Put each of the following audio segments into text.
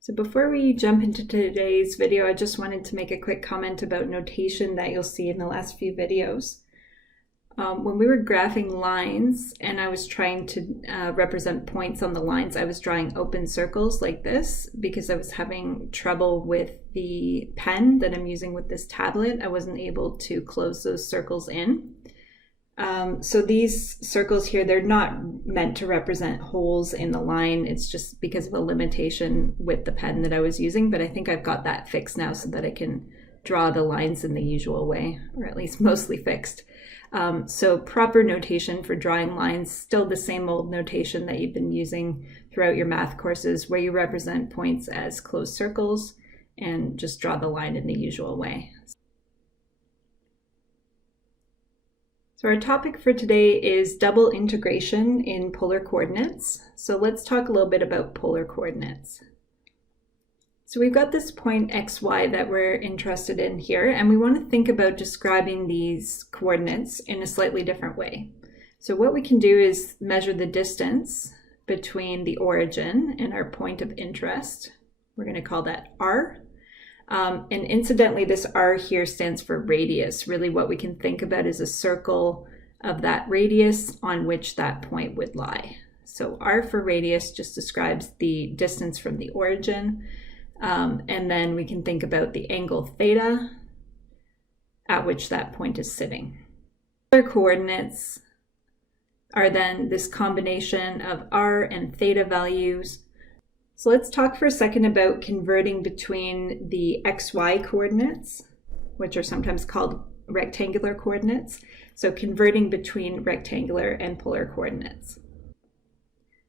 So before we jump into today's video, I just wanted to make a quick comment about notation that you'll see in the last few videos. When we were graphing lines and I was trying to represent points on the lines, I was drawing open circles like this because I was having trouble with the pen that I'm using with this tablet. I wasn't able to close those circles in. So these circles here, they're not meant to represent holes in the line. It's just because of a limitation with the pen that I was using, but I think I've got that fixed now so that I can draw the lines in the usual way, or at least mostly fixed. So proper notation for drawing lines, still the same old notation that you've been using throughout your math courses, where you represent points as closed circles and just draw the line in the usual way. So our topic for today is double integration in polar coordinates. So let's talk a little bit about polar coordinates. So we've got this point xy that we're interested in here, and we want to think about describing these coordinates in a slightly different way. So what we can do is measure the distance between the origin and our point of interest. We're going to call that r. And incidentally, this r here stands for radius. Really what we can think about is a circle of that radius on which that point would lie. So r for radius just describes the distance from the origin. And then we can think about the angle theta at which that point is sitting. Polar coordinates are then this combination of r and theta values. So let's talk for a second about converting between the xy coordinates, which are sometimes called rectangular coordinates. So converting between rectangular and polar coordinates.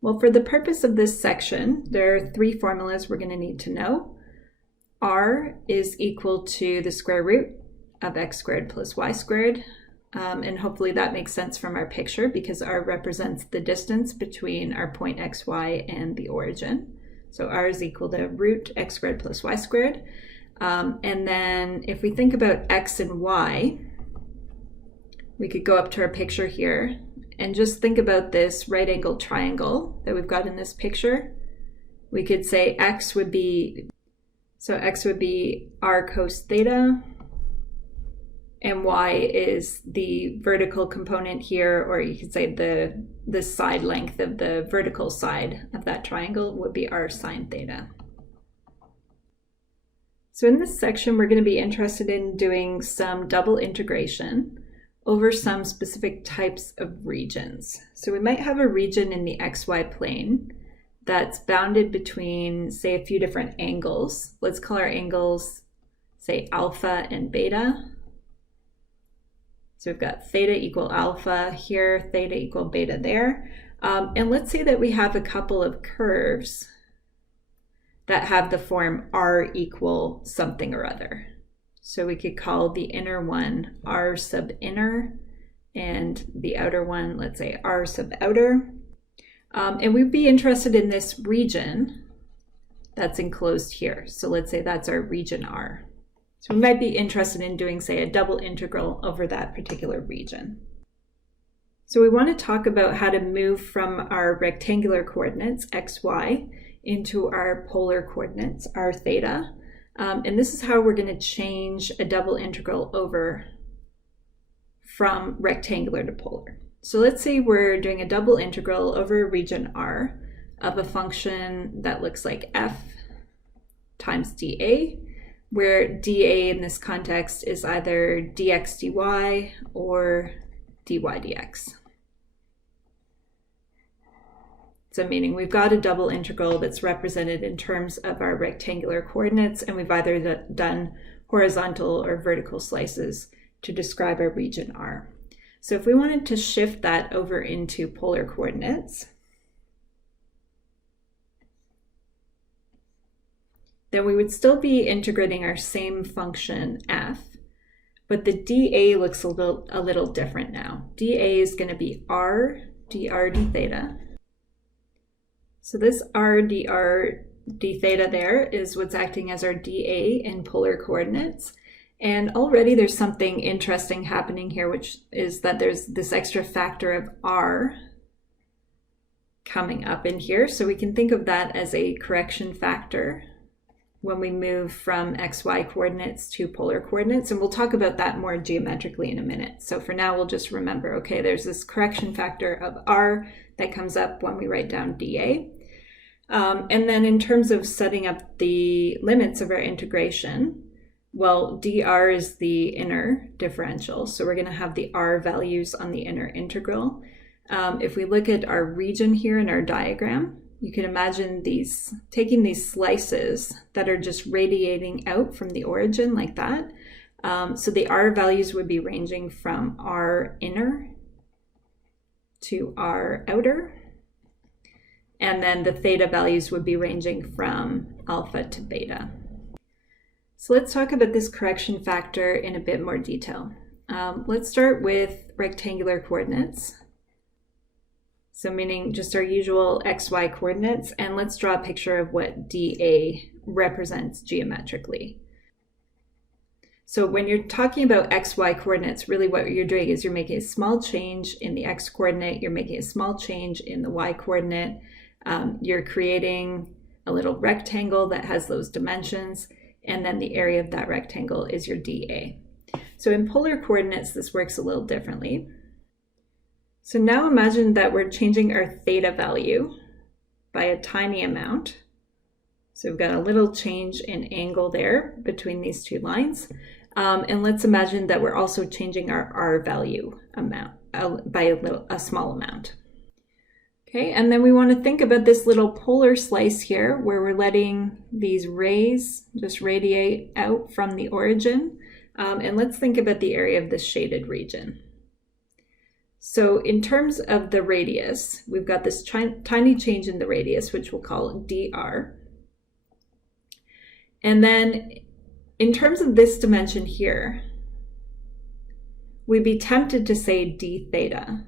Well, for the purpose of this section, there are three formulas we're going to need to know. R is equal to the square root of x squared plus y squared. And hopefully that makes sense from our picture because r represents the distance between our point xy and the origin. So r is equal to root x squared plus y squared. And then if we think about x and y, we could go up to our picture here and just think about this right-angled triangle that we've got in this picture. We could say x would be r cos theta, and y is the vertical component here, or you could say the side length of the vertical side of that triangle would be r sine theta. So in this section, we're going to be interested in doing some double integration over some specific types of regions. So we might have a region in the xy plane that's bounded between, say, a few different angles. Let's call our angles, say, alpha and beta. So we've got theta equal alpha here, theta equal beta there. And let's say that we have a couple of curves that have the form r equal something or other. So we could call the inner one r sub inner and the outer one, let's say r sub outer. And we'd be interested in this region that's enclosed here. So let's say that's our region r. So we might be interested in doing, say, a double integral over that particular region. So we want to talk about how to move from our rectangular coordinates, x, y, into our polar coordinates, r theta. And this is how we're going to change a double integral over from rectangular to polar. So let's say we're doing a double integral over a region r of a function that looks like f times dA, where dA in this context is either dx dy or dy dx. So meaning we've got a double integral that's represented in terms of our rectangular coordinates, and we've either done horizontal or vertical slices to describe our region R. So if we wanted to shift that over into polar coordinates, then we would still be integrating our same function f, but the dA looks a little different now. dA is going to be r dr d theta. So this r dr d theta there is what's acting as our dA in polar coordinates. And already there's something interesting happening here, which is that there's this extra factor of r coming up in here. So we can think of that as a correction factor when we move from XY coordinates to polar coordinates. And we'll talk about that more geometrically in a minute. So for now, we'll just remember, okay, there's this correction factor of R that comes up when we write down dA. And then in terms of setting up the limits of our integration, well, dr is the inner differential. So we're going to have the R values on the inner integral. If we look at our region here in our diagram, you can imagine taking these slices that are just radiating out from the origin like that. So the R values would be ranging from R inner to R outer. And then the theta values would be ranging from alpha to beta. So let's talk about this correction factor in a bit more detail. Let's start with rectangular coordinates. So meaning just our usual XY coordinates, and let's draw a picture of what dA represents geometrically. So when you're talking about XY coordinates, really what you're doing is you're making a small change in the X coordinate, you're making a small change in the Y coordinate, you're creating a little rectangle that has those dimensions, and then the area of that rectangle is your dA. So in polar coordinates, this works a little differently. So now imagine that we're changing our theta value by a tiny amount. So we've got a little change in angle there between these two lines. And let's imagine that we're also changing our R value amount by a small amount. Okay, and then we want to think about this little polar slice here where we're letting these rays just radiate out from the origin. And let's think about the area of this shaded region. So in terms of the radius, we've got this tiny change in the radius, which we'll call dr. And then in terms of this dimension here, we'd be tempted to say d theta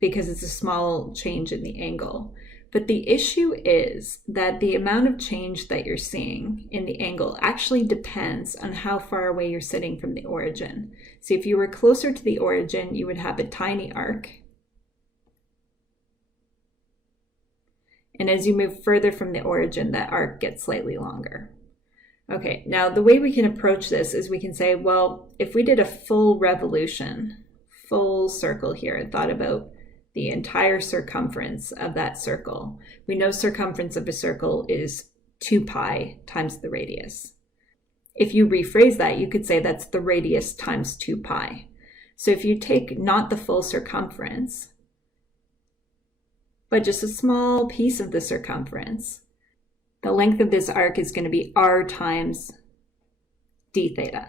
because it's a small change in the angle. But the issue is that the amount of change that you're seeing in the angle actually depends on how far away you're sitting from the origin. So if you were closer to the origin, you would have a tiny arc. And as you move further from the origin, that arc gets slightly longer. Okay, now the way we can approach this is we can say, well, if we did a full revolution, full circle here, and thought about the entire circumference of that circle. We know circumference of a circle is 2 pi times the radius. If you rephrase that, you could say that's the radius times 2 pi. So if you take not the full circumference, but just a small piece of the circumference, the length of this arc is going to be r times d theta.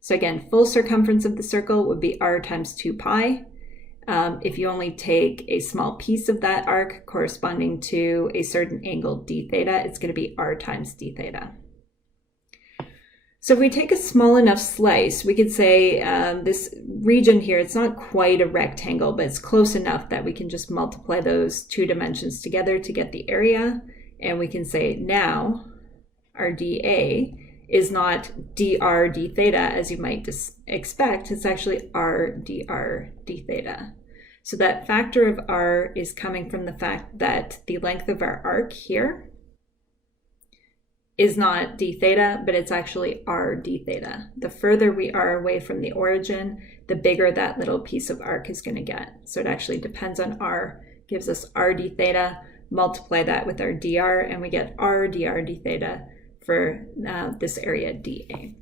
So again, full circumference of the circle would be r times 2 pi. If you only take a small piece of that arc corresponding to a certain angle d theta, it's going to be r times d theta. So if we take a small enough slice, we could say this region here, it's not quite a rectangle, but it's close enough that we can just multiply those two dimensions together to get the area. And we can say now our dA is not dr d theta as you might expect, it's actually r dr d theta. So that factor of r is coming from the fact that the length of our arc here is not d theta, but it's actually r d theta. The further we are away from the origin, the bigger that little piece of arc is going to get. So it actually depends on r, gives us r d theta, multiply that with our dr, and we get r dr d theta for this area dA.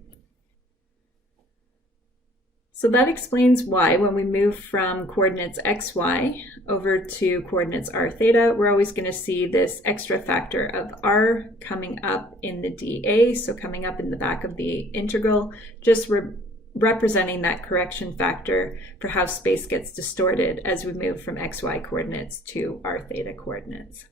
So that explains why when we move from coordinates xy over to coordinates r theta, we're always going to see this extra factor of r coming up in the dA, so coming up in the back of the integral, just representing that correction factor for how space gets distorted as we move from xy coordinates to r theta coordinates.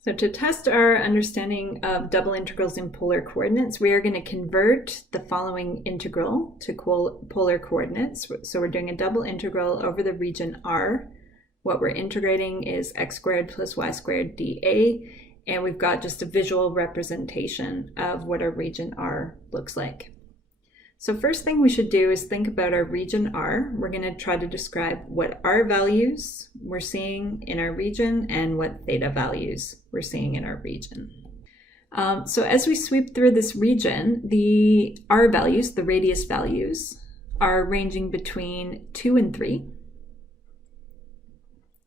So to test our understanding of double integrals in polar coordinates, we are going to convert the following integral to polar coordinates. So we're doing a double integral over the region R. What we're integrating is x squared plus y squared dA, and we've got just a visual representation of what our region R looks like. So first thing we should do is think about our region R. We're going to try to describe what R values we're seeing in our region and what theta values we're seeing in our region. So as we sweep through this region, the r values, the radius values, are ranging between 2 and 3.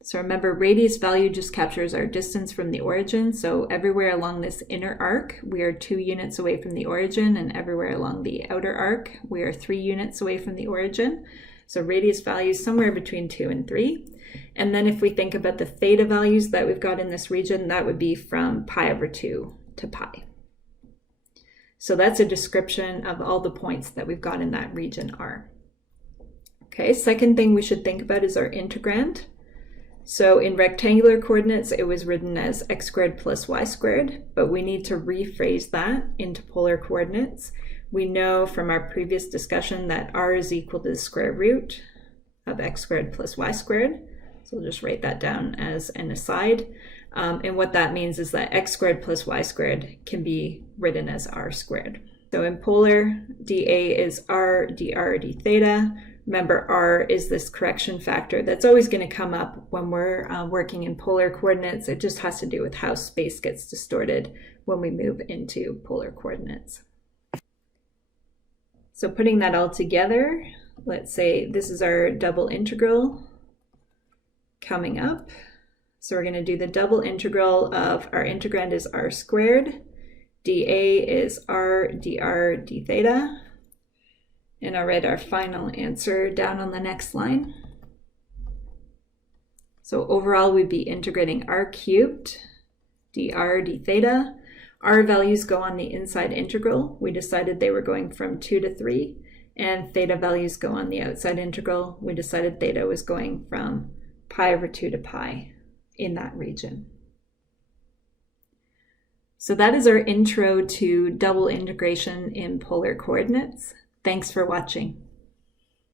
So remember, radius value just captures our distance from the origin. So everywhere along this inner arc, we are 2 units away from the origin, and everywhere along the outer arc, we are 3 units away from the origin. So radius values somewhere between 2 and 3. And then if we think about the theta values that we've got in this region, that would be from pi over 2 to pi. So that's a description of all the points that we've got in that region R. Okay, second thing we should think about is our integrand. So in rectangular coordinates, it was written as x squared plus y squared, but we need to rephrase that into polar coordinates. We know from our previous discussion that r is equal to the square root of x squared plus y squared. So we'll just write that down as an aside. And what that means is that x squared plus y squared can be written as r squared. So in polar, dA is r dr d theta. Remember, r is this correction factor that's always going to come up when we're working in polar coordinates. It just has to do with how space gets distorted when we move into polar coordinates. So putting that all together, let's say this is our double integral coming up. So we're going to do the double integral of our integrand is r squared, dA is r dr d theta. And I'll write our final answer down on the next line. So overall, we'd be integrating r cubed, dr d theta. R values go on the inside integral. We decided they were going from 2 to 3. And theta values go on the outside integral. We decided theta was going from pi over 2 to pi in that region. So that is our intro to double integration in polar coordinates. Thanks for watching.